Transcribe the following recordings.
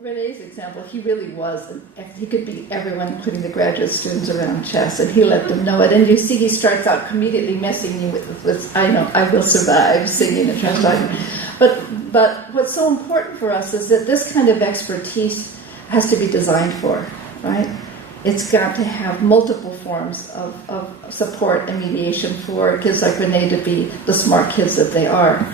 Renee's example, he really was, he could beat everyone, including the graduate students around chess, and he let them know it. And you see he starts out immediately messing you with I know, I will survive, singing and translating. But what's so important for us is that this kind of expertise has to be designed for, right? It's got to have multiple forms of support and mediation for kids like Renee to be the smart kids that they are.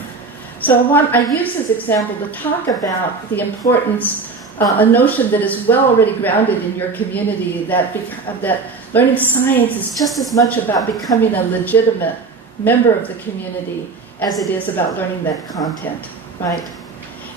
So I use this example to talk about the importance, a notion that is well already grounded in your community, that learning science is just as much about becoming a legitimate member of the community as it is about learning that content, right?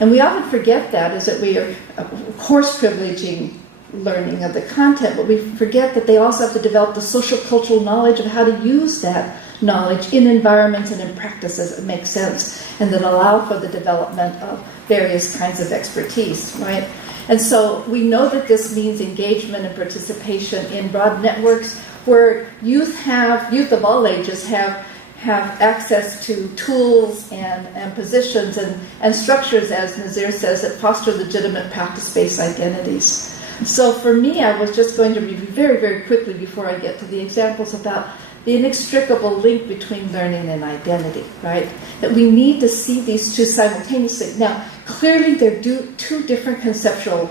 And we often forget that, is that we are, of course, privileging learning of the content, but we forget that they also have to develop the social cultural knowledge of how to use that knowledge in environments and in practices that make sense and that allow for the development of various kinds of expertise, right? And so we know that this means engagement and participation in broad networks where youth of all ages have access to tools and positions and structures, as Nazir says, that foster legitimate practice-based identities. So for me, I was just going to review very, very quickly before I get to the examples about the inextricable link between learning and identity, right? That we need to see these two simultaneously. Now, clearly they're two different conceptions.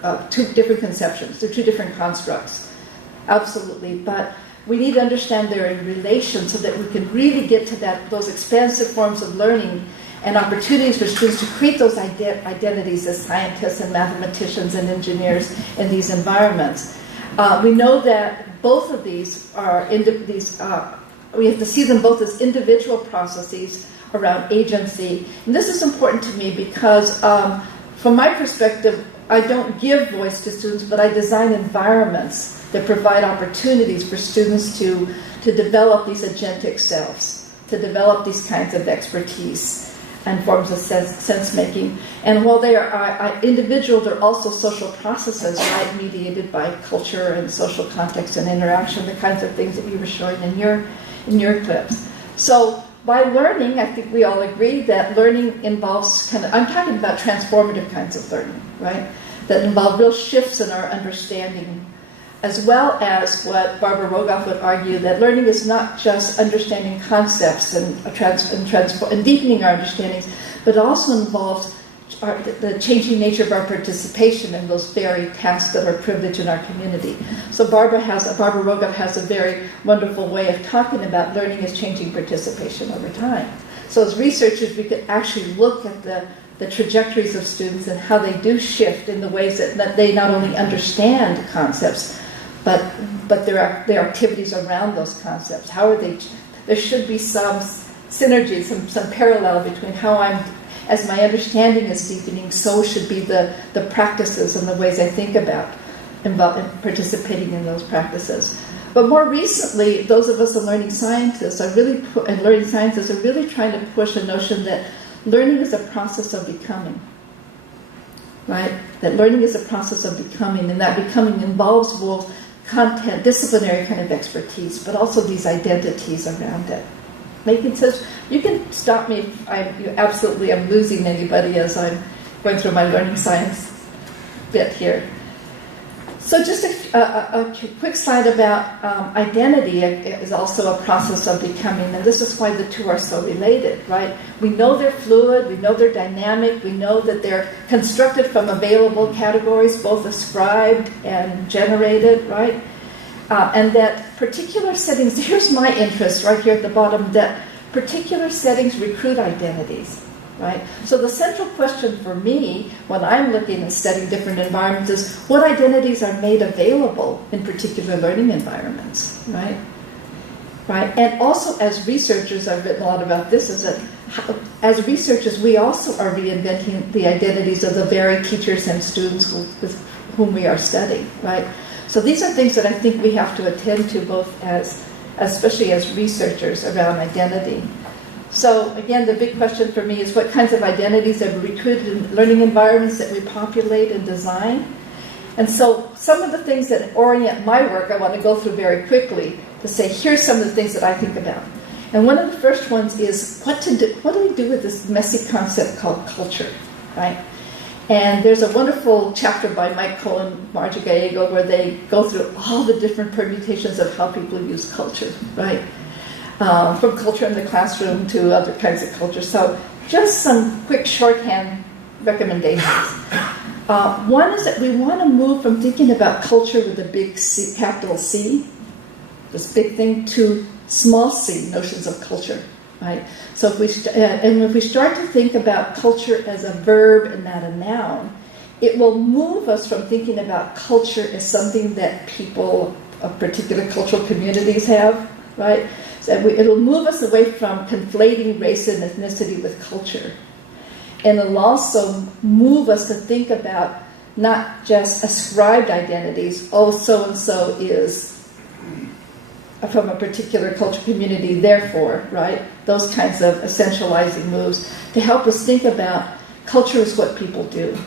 They're two different constructs, absolutely. But we need to understand they're in relation so that we can really get to those expansive forms of learning and opportunities for students to create those identities as scientists and mathematicians and engineers in these environments. We know that both of these are we have to see them both as individual processes around agency. And this is important to me because from my perspective, I don't give voice to students, but I design environments that provide opportunities for students to develop these agentic selves, to develop these kinds of expertise and forms of sense-making. And while they are individual, they're also social processes, right, mediated by culture and social context and interaction, the kinds of things that you were showing in your clips. So by learning, I think we all agree that learning involves I'm talking about transformative kinds of learning, right, that involve real shifts in our understanding, as well as what Barbara Rogoff would argue, that learning is not just understanding concepts and deepening our understandings, but also involves the changing nature of our participation in those very tasks that are privileged in our community. So Barbara Rogoff has a very wonderful way of talking about learning as changing participation over time. So as researchers, we could actually look at the trajectories of students and how they do shift in the ways that they not only understand concepts, but their activities around those concepts. How are they? There should be some synergy, some parallel between how as my understanding is deepening, so should be the practices and the ways I think about participating in those practices. But more recently, those of us in learning scientists are really trying to push a notion that learning is a process of becoming. Right? That learning is a process of becoming, and that becoming involves both content, disciplinary kind of expertise, but also these identities around it. Making sense? You can stop me if I'm losing anybody as I'm going through my learning science bit here. So just a quick slide about identity is also a process of becoming, and this is why the two are so related, right? We know they're fluid, we know they're dynamic, we know that they're constructed from available categories, both ascribed and generated, right? And that particular settings, here's my interest right here at the bottom, that particular settings recruit identities. Right? So the central question for me when I'm looking and studying different environments is what identities are made available in particular learning environments, right? Right? And also as researchers, I've written a lot about this, is that as researchers we also are reinventing the identities of the very teachers and students with whom we are studying, right? So these are things that I think we have to attend to both especially as researchers around identity. So again, the big question for me is what kinds of identities are recruited in learning environments that we populate and design. And so some of the things that orient my work, I want to go through very quickly to say, here's some of the things that I think about. And one of the first ones is what do we do with this messy concept called culture, right? And there's a wonderful chapter by Mike Cohen, Margie Gallego, where they go through all the different permutations of how people use culture, right? From culture in the classroom to other kinds of culture. So just some quick shorthand recommendations. One is that we want to move from thinking about culture with a big C, capital C, this big thing, to small c notions of culture, right? So if we start to think about culture as a verb and not a noun, it will move us from thinking about culture as something that people of particular cultural communities have, right? So it'll move us away from conflating race and ethnicity with culture. And it'll also move us to think about not just ascribed identities, oh, so-and-so is from a particular cultural community, therefore, right? Those kinds of essentializing moves to help us think about culture is what people do.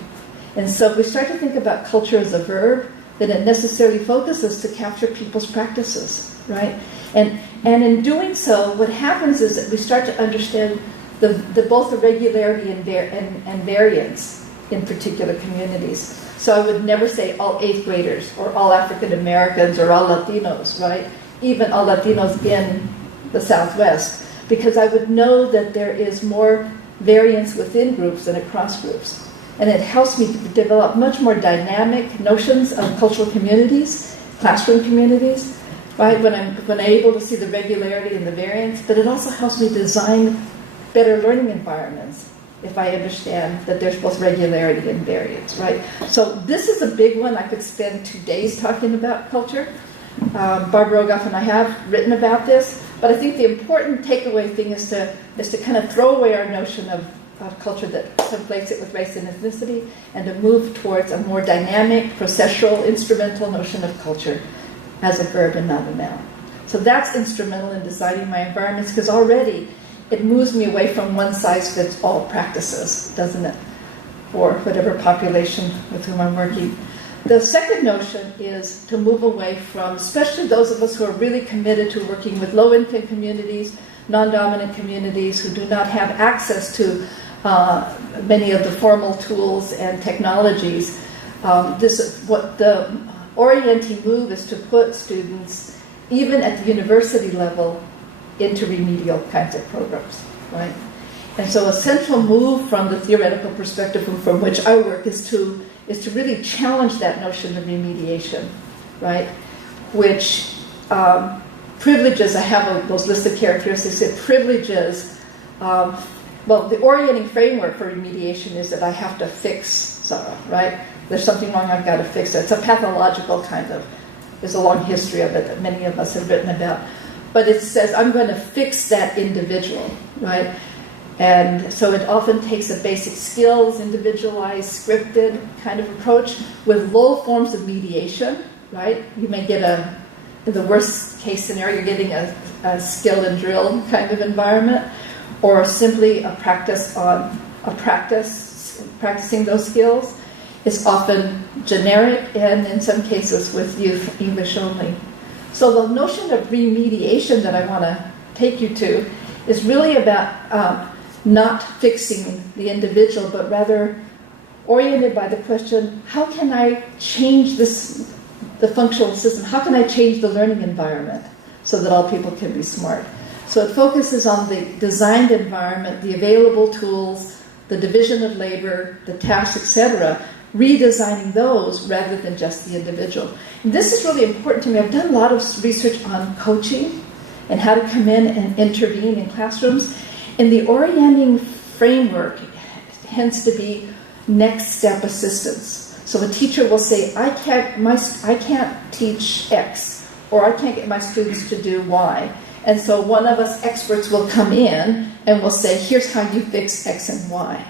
And so if we start to think about culture as a verb, then it necessarily focuses to capture people's practices, right? And in doing so, what happens is that we start to understand both the regularity and variance in particular communities. So I would never say all 8th graders or all African Americans or all Latinos, right? Even all Latinos in the Southwest, because I would know that there is more variance within groups than across groups. And it helps me to develop much more dynamic notions of cultural communities, classroom communities, right? When I'm able to see the regularity and the variance, but it also helps me design better learning environments if I understand that there's both regularity and variance, right? So this is a big one. I could spend 2 days talking about culture. Barbara Rogoff and I have written about this, but I think the important takeaway thing is to kind of throw away our notion of culture that conflates it with race and ethnicity, and to move towards a more dynamic, processual, instrumental notion of culture as a verb and not a noun. So that's instrumental in designing my environments, because already it moves me away from one-size-fits-all practices, doesn't it, for whatever population with whom I'm working. The second notion is to move away from, especially those of us who are really committed to working with low-income communities, non-dominant communities who do not have access to many of the formal tools and technologies. What the orienting move is to put students, even at the university level, into remedial kinds of programs, right? And so a central move from the theoretical perspective from which I work is to really challenge that notion of remediation, right? Which privileges, I have those list of characteristics, it privileges, the orienting framework for remediation is that I have to fix sorrow, right? There's something wrong, I've got to fix it. It's a pathological kind of, there's a long history of it that many of us have written about. But it says, I'm going to fix that individual, right? And so it often takes a basic skills, individualized, scripted kind of approach with low forms of mediation, right? You may get in the worst case scenario, you're getting a skill and drill kind of environment, or simply a practicing those skills. It's often generic, and in some cases with youth English only. So the notion of remediation that I want to take you to is really about not fixing the individual, but rather oriented by the question, how can I change the functional system? How can I change the learning environment so that all people can be smart? So it focuses on the designed environment, the available tools, the division of labor, the tasks, etc., redesigning those rather than just the individual. And this is really important to me. I've done a lot of research on coaching and how to come in and intervene in classrooms. And the orienting framework tends to be next step assistance. So a teacher will say, I can't teach X, or I can't get my students to do Y. And so one of us experts will come in and will say, here's how you fix X and Y.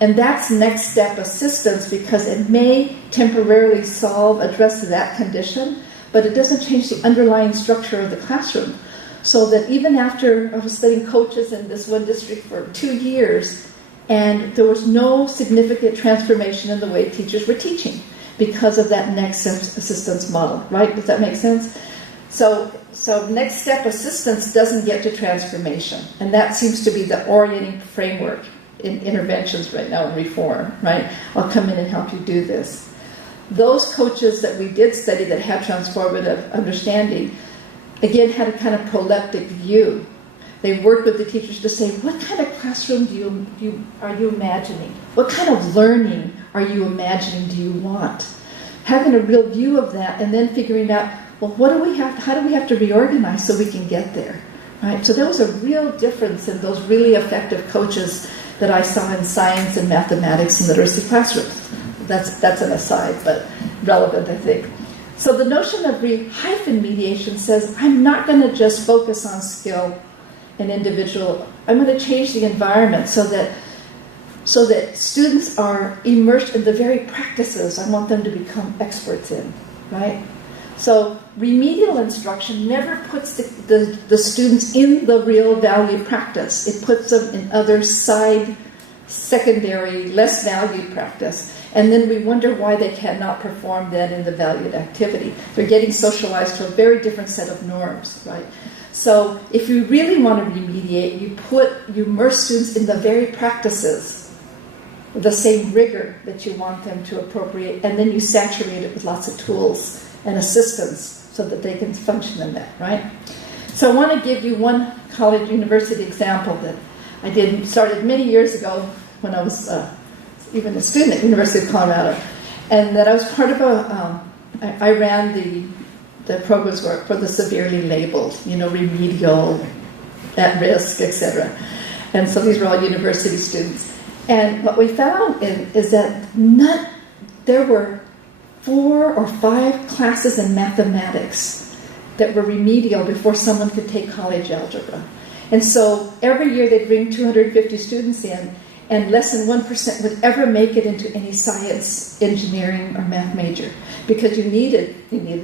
And that's next step assistance because it may temporarily address that condition, but it doesn't change the underlying structure of the classroom. So that even after I was studying coaches in this one district for 2 years, and there was no significant transformation in the way teachers were teaching because of that next step assistance model, right? Does that make sense? So next step assistance doesn't get to transformation, and that seems to be the orienting framework in interventions right now in reform, right? I'll come in and help you do this. Those coaches that we did study that had transformative understanding, again, had a kind of proleptic view. They worked with the teachers to say, what kind of classroom are you imagining? What kind of learning are you imagining do you want? Having a real view of that, and then figuring out, well, how do we have to reorganize so we can get there? Right? So there was a real difference in those really effective coaches that I saw in science and mathematics and literacy classrooms. That's an aside, but relevant, I think. So the notion of mediation says, I'm not going to just focus on skill and individual. I'm going to change the environment so that students are immersed in the very practices I want them to become experts in, right? So remedial instruction never puts the students in the real value practice. It puts them in other secondary, less valued practice. And then we wonder why they cannot perform then in the valued activity. They're getting socialized to a very different set of norms, right? So if you really want to remediate, you immerse students in the very practices with the same rigor that you want them to appropriate, and then you saturate it with lots of tools and assistance so that they can function in that, right? So I want to give you one college university example that I started many years ago when I was even a student at University of Colorado, and that I was part of I ran the programs for the severely labeled, remedial, at risk, etc. And so these were all university students. And what we found is that there were 4 or 5 classes in mathematics that were remedial before someone could take college algebra. And so every year they'd bring 250 students in, and less than 1% would ever make it into any science, engineering, or math major, because you needed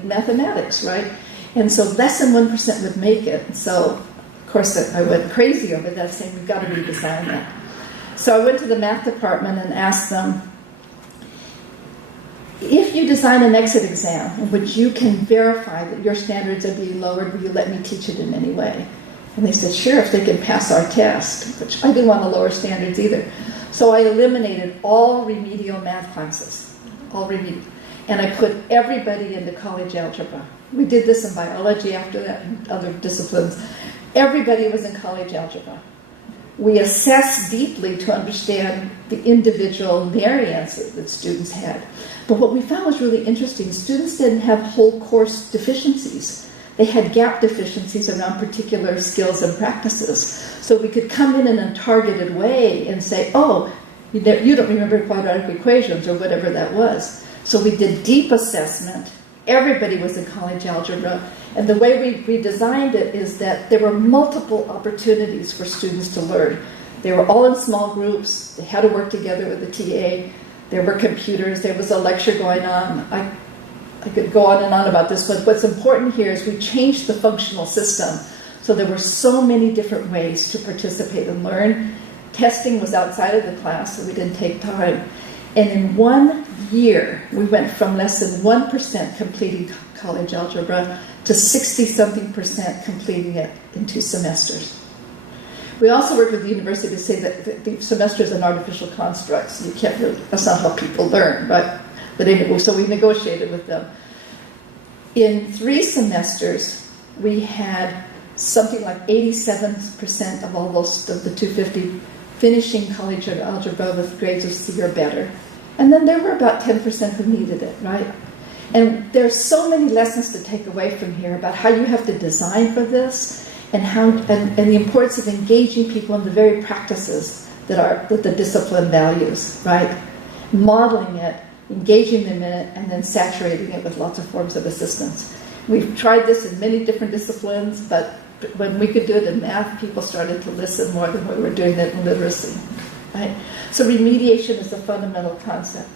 mathematics, right? And so less than 1% would make it. And so, of course, I went crazy over that, saying we've got to redesign that. So I went to the math department and asked them, if you design an exit exam in which you can verify that your standards are being lowered, will you let me teach it in any way? And they said, sure, if they can pass our test, which I didn't want to lower standards either. So I eliminated all remedial math classes, all remedial. And I put everybody into college algebra. We did this in biology after that, and other disciplines. Everybody was in college algebra. We assessed deeply to understand the individual variances that students had. But what we found was really interesting. Students didn't have whole course deficiencies. They had gap deficiencies around particular skills and practices. So we could come in a targeted way and say, oh, you don't remember quadratic equations or whatever that was. So we did deep assessment. Everybody was in college algebra. And the way we designed it is that there were multiple opportunities for students to learn. They were all in small groups. They had to work together with the TA. There were computers. There was a lecture going on. I could go on and on about this, but what's important here is we changed the functional system. So there were so many different ways to participate and learn. Testing was outside of the class, so we didn't take time. And in 1 year, we went from less than 1% completing college algebra to 60-something% completing it in 2 semesters. We also worked with the university to say that the semester is an artificial construct, so you can't really, that's not how people learn, right? But anyway, so we negotiated with them. In 3 semesters, we had something like 87% of all those, of the 250, finishing college algebra with grades of C or better. And then there were about 10% who needed it, right? And there's so many lessons to take away from here about how you have to design for this, and how and the importance of engaging people in the very practices that the discipline values, right? Modeling it, engaging them in it, and then saturating it with lots of forms of assistance. We've tried this in many different disciplines, but when we could do it in math, people started to listen more than we were doing it in literacy, right? So remediation is a fundamental concept.